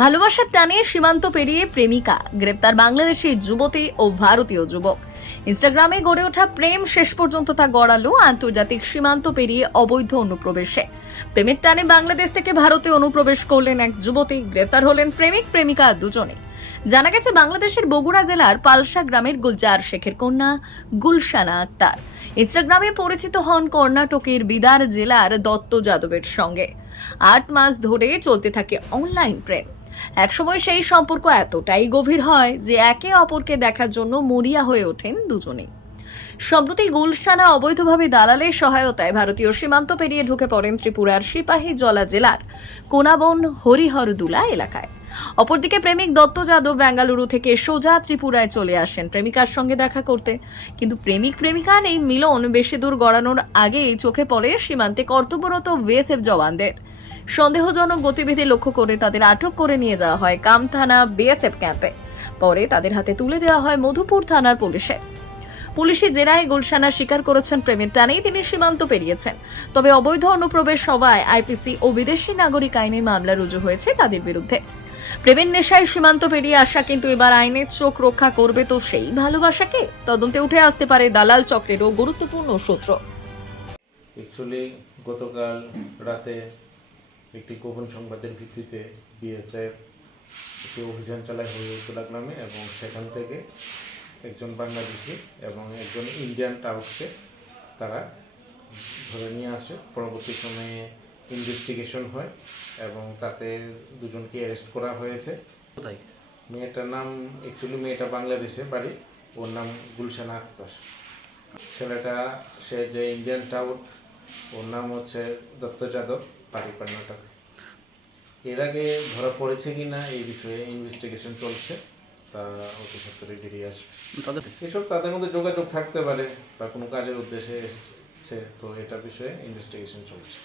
ভালোবাসার টানে সীমান্ত পেরিয়ে প্রেমিকা, গ্রেপ্তার বাংলাদেশি যুবতী ও ভারতীয় যুবক। ইনস্টাগ্রামে গড়ে ওঠা প্রেম শেষ পর্যন্ত তা গড়ালো আন্তর্জাতিক সীমান্ত পেরিয়ে অবৈধ অনুপ্রবেশে। প্রেমের টানে বাংলাদেশ থেকে ভারতে অনুপ্রবেশ করলেন এক যুবতী, গ্রেপ্তার হলেন প্রেমিক, প্রেমিকা দুজনে। জানা গেছে, বাংলাদেশের বগুড়া জেলার পালসা গ্রামের গুলজার শেখের কন্যা গুলশানা আক্তার। ইনস্টাগ্রামে পরিচিত হন কর্ণাটকের বিদার জেলার দত্ত যাদবের সঙ্গে। আট মাস ধরে চলতে থাকে অনলাইন প্রেম। একসময় সেই সম্পর্ক এতটাই গভীর হয় যে একে অপরকে দেখার জন্য মরিয়া হয়ে ওঠেন দুজনেই সম্প্রতি গুলশানা অবৈধভাবে দালালের সহায়তায় ভারতীয় সীমান্ত পেরিয়ে ঢুকে পড়েন ত্রিপুরার সিপাহী জলা জেলার কোনাবন হরিহরদুলা এলাকায়। অপরদিকে প্রেমিক দত্ত যাদব বেঙ্গালুরু থেকে সোজা ত্রিপুরায় চলে আসেন প্রেমিকার সঙ্গে দেখা করতে। কিন্তু প্রেমিক প্রেমিকার এই মিলন বেশি দূর গড়ানোর আগেই চোখে পড়ে সীমান্তে কর্তব্যরত বিএসএফ জওয়ানদের। সন্দেহজনক গতিবিধি লক্ষ্য করে তাদের আটক করে নিয়ে যাওয়া হয় কাম থানা বিএসএফ ক্যাম্পে। পরে তাদের হাতে তুলে দেওয়া হয় মধুপুর থানার পুলিশে। পুলিশি জেরায় গুলশানা স্বীকার করেছেন প্রেমের টানেই তিনি সীমান্ত পেরিয়েছেন। তবে অবৈধ অনুপ্রবেশ সভায় আইপিসি ও বিদেশি নাগরিক আইনে মামলা রুজু হয়েছে তাদের বিরুদ্ধে। প্রেমের নেশায় সীমান্ত পেরিয়ে আসা কিন্তু এবার আইনের চোখ রক্ষা করবে তো সেই ভালোবাসাকে? তদন্তে উঠে আসতে পারে দালাল চক্রেরও গুরুত্বপূর্ণ সূত্র। গতকাল রাতে একটি গোপন সংবাদের ভিত্তিতে বিএসএফ একটি অভিযান চালায় হরিউদ্দোলা নামে এবং সেখান থেকে একজন বাংলাদেশি এবং একজন ইন্ডিয়ান টাউটকে তারা ধরে নিয়ে আসে। পরবর্তী সময়ে ইনভেস্টিগেশন হয় এবং তাতে দুজনকে অ্যারেস্ট করা হয়েছে। কোথায়? মেয়েটার নাম অ্যাকচুয়ালি মেয়েটা বাংলাদেশে বাড়ি ওর নাম গুলশানা আক্তার। ছেলেটা সে যে ইন্ডিয়ান টাউট ওর নাম হচ্ছে দত্ত যাদব বাড়ি কর্ণাটক। এর আগে ধরা পড়েছে কি না এই বিষয়ে ইনভেস্টিগেশন চলছে তা অতি সত্তরই বেরিয়ে আসবে। তাদের? এসব তাদের মধ্যে যোগাযোগ থাকতে পারে বা কোনো কাজের উদ্দেশ্যে এসেছে তো এটার বিষয়ে ইনভেস্টিগেশন চলছে।